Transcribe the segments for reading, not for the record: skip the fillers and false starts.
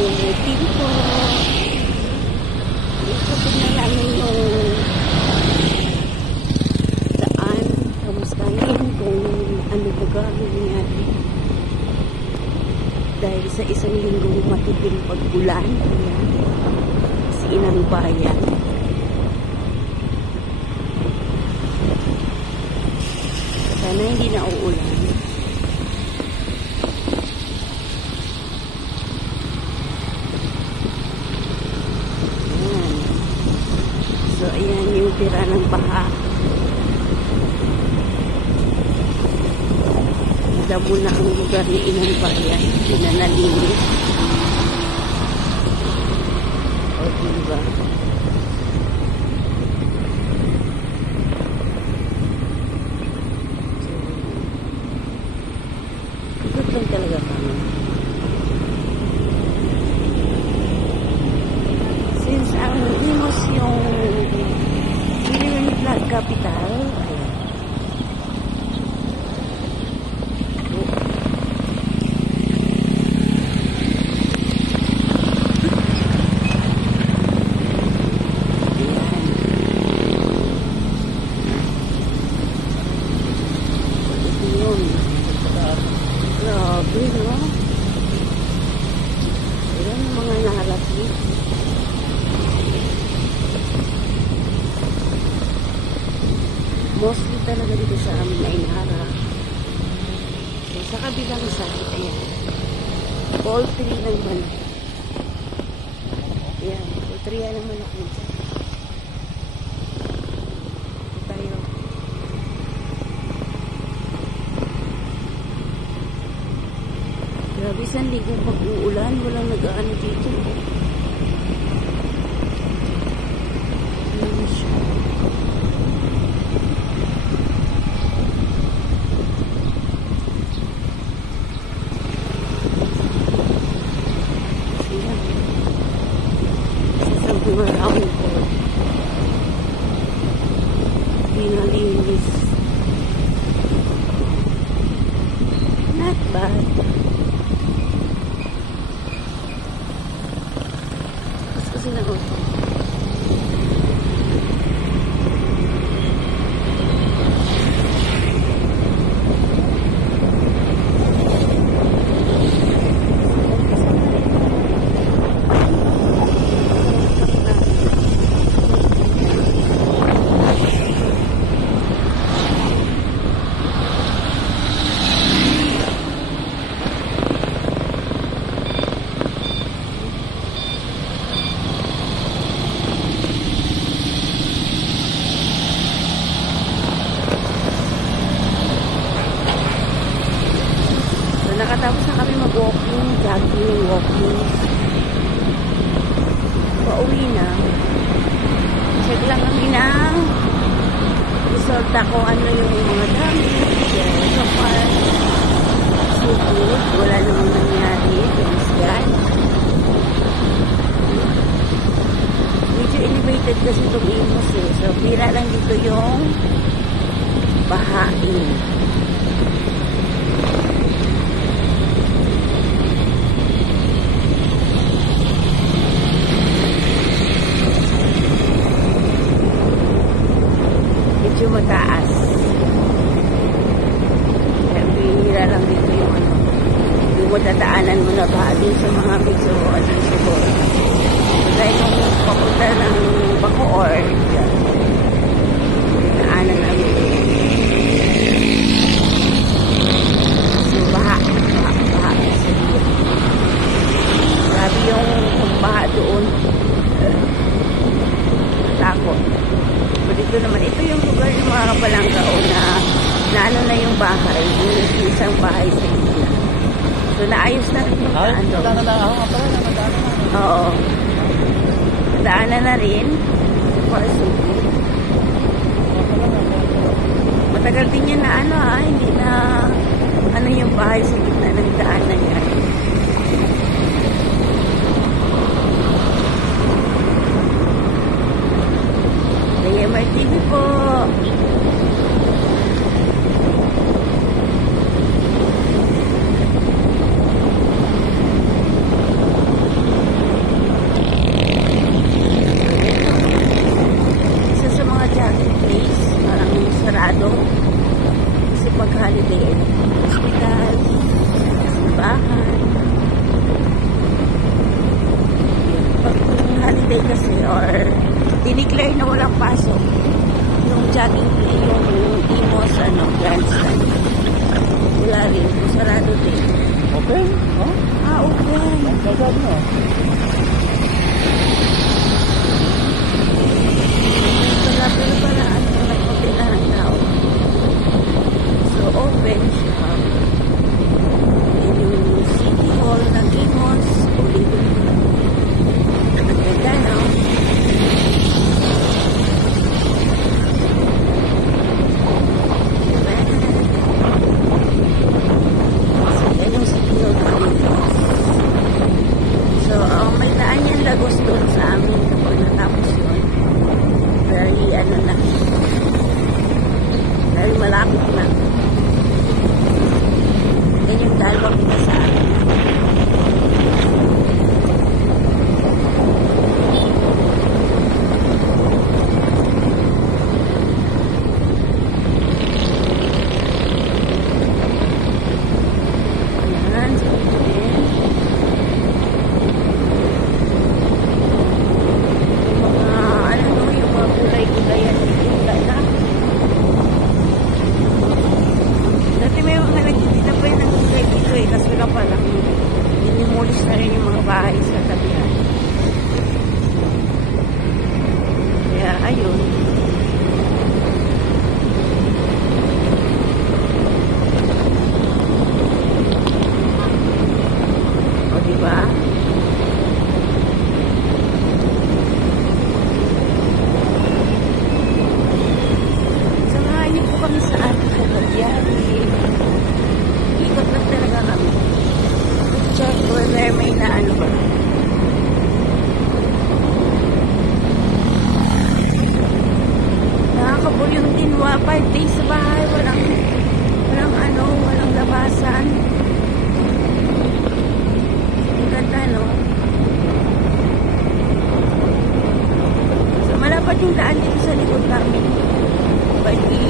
Team po. Dito tignan namin yung daan. Kamustahin kung ano ba gagawin nangyari. Dahil sa isang linggong matipid pag-ulan. Ayan. Si Inang Bayan. Sana hindi na uulan. So, ayan yung tira ng baha. Damo na ang lugar ni Inang Bayan. Hindi na nalinis. O, diba? Ikot lang talaga kami. Since ang Imos yung Philippine Flag Capital, ayan. Grabe, no? Ayan yung mga nahalati. Mostly talaga dito sa amin ay nara. So, sa kabilang side, ayan. Poultry ng manok. Ayan, poultry yan ng manok nito. Tayo. Grabe, isang ligong pag-uulan. Walang nag-aano dito. Ayan siya. Ayan. Isang bumarami ko. Pinalinis. Not bad. Kasi na ako. Nakatapos na kami mag-walking, jogging, walking. Pauwi na. Check lang kami ng resulta ko ano yung mga dami. So far, so good. Wala namang nangyari. Thanks God. Medyo elevated kasi itong Imos eh. So, pira lang dito yung bahain. Medyo mataas. Kaya bihira lang dito yung ano. Yung matataanan mo na ba din sa mga medyo siguro. Dahil yung papunta ng Bacoor, naanan namin. So, baha. Grabe yung baha doon. Takot. Dito naman, ito yung lugar ng mga Kapalangkao na ano na yung bahay, yung isang bahay sa gitna. So, naayos na rin yung daan. Oo. Daanan na rin. Matagal din yan na ano hindi na ano yung bahay sa gitna ng daanan yan. MRTV po. holiday kasi or dineclare na walang pasok yung jogging yung Imos grandstand. Wala rin, sarado din. Open? Oh? Open. Kagad no? Pero para nag-open na ng tao. So, open siya. Yung City Hall ng Imos, ulit. Ang ganda, no? Lagos doon sa amin kapag natapos yun. Very na. Very malapit na. Yan yung dalawang kita sa amin. Bahay sa tabihan. Kaya ayun. O diba? Samahan niyo po kami sa ating tabihan. Ikot lang talaga kami. Check whether may ba. Nakakabulong din 5 days sa bahay. Walang labasan. Ang ganda, no? So, malapad yung daan dito sa likod namin. But the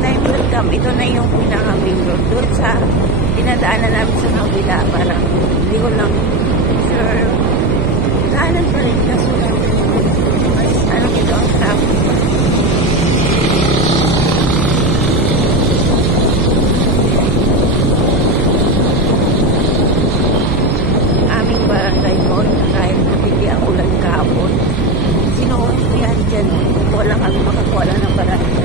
time will come, ito na yung pinaka-main road. Doon sa pinadaanan namin sa kabila, parang hindi ko lang sure. Daanan pa rin kaso lang mas ito ang traffic. Aming barangay hall kahit hindi ang ulan kahapon. Sinuot ko yan dyan. Wala kami makakuha ng barangay.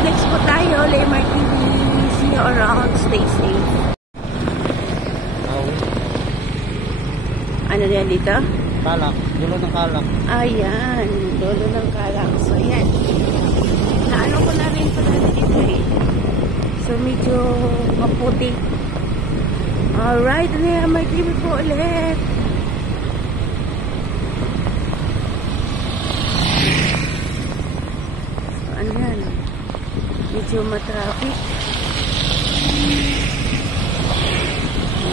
Next po tayo, Lemar TV. See you around. Stay safe. Ano yan dito? Kalak. Dulo ng kalak. Ayan. Dulo ng kalak. So, yan. Naano ko na rin pala dito eh. So, medyo maputi. Alright. Lemar TV po ulit. So, ano yan? Medyo matraffic.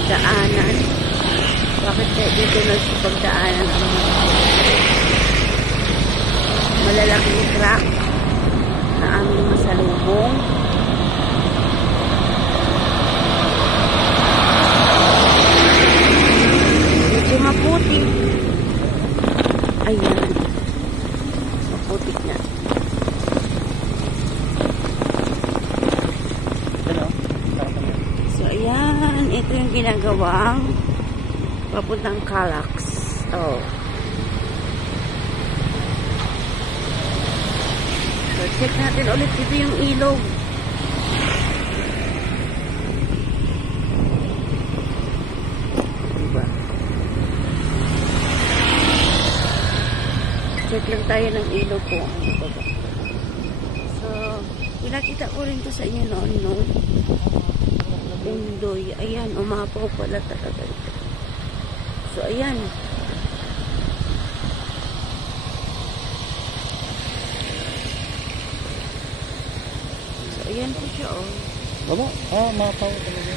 Daanan. Bakit kaya dito nagsipagdaanan ang malalaking truck na aming masalubong. Medyo maputi. Ayan. Maputik na. Ayan, ito yung ginagawang papuntang Calax. Oh. So, check natin ulit. Ito yung ilog. Diba? Check lang tayo ng ilog po. So, pinakita ko rin to sa inyo noon, no? Undoy. Ayan, umapaw pala talaga ito. So, ayan. So, ayan po siya, oh. Baba? Mapaw talaga.